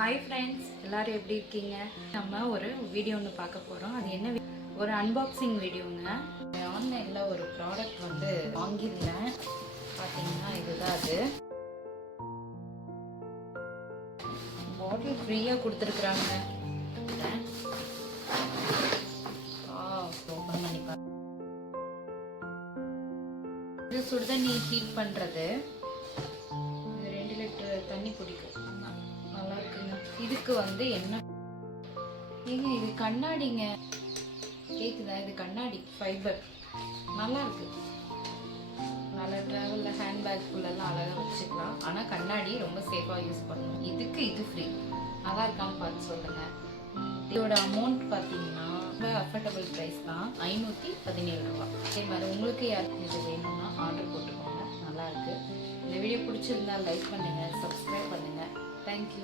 Hi friends, எல்லோரும் எப்படி இருக்கீங்க? நம்ம ஒரு வீடியோ ஒன்று பார்க்க போகிறோம். அது என்ன ஒரு அன்பாக்சிங் வீடியோங்க. ஆன்லைனில் ஒரு ப்ராடக்ட் வாங்கியிருந்தேன். பார்த்தீங்கன்னா இதுதான் அது. பாட்டில் ஃப்ரீயாக கொடுத்துருக்குறாங்க. ஓப்பன் பண்ணி பாருங்க. இது சுடுதண்ணி ஹீட் பண்ணுறது. இது 2 லிட்டர் தண்ணி பிடிக்கும். நல்லா இருக்குங்க. இதுக்கு என்ன ஏங்க, இது கண்ணாடிங்க. கேக்குதா? இது கண்ணாடி ஃபைபர். நல்லா இருக்கு. நல்லா ட்ராவலில் ஹேண்ட்பேக்குள்ளெல்லாம் அழகாக வச்சுக்கலாம். ஆனால் கண்ணாடி ரொம்ப சேஃபாக யூஸ் பண்ணணும். இதுக்கு இது ஃப்ரீ. நல்லா இருக்கான்னு பார்த்து சொல்லுங்கள். இதோட அமௌண்ட் பார்த்தீங்கன்னா ரொம்ப அஃபோர்டபுள் ப்ரைஸ் தான், 517 ரூபா. அதே மாதிரி உங்களுக்கு யாருக்கு இது வேணும்னா ஆர்டர் போட்டுக்கோங்க. நல்லாயிருக்கு. இந்த வீடியோ பிடிச்சிருந்தா லைக் பண்ணுங்கள், சப்ஸ்கிரைப் பண்ணுங்கள். தேங்க்யூ.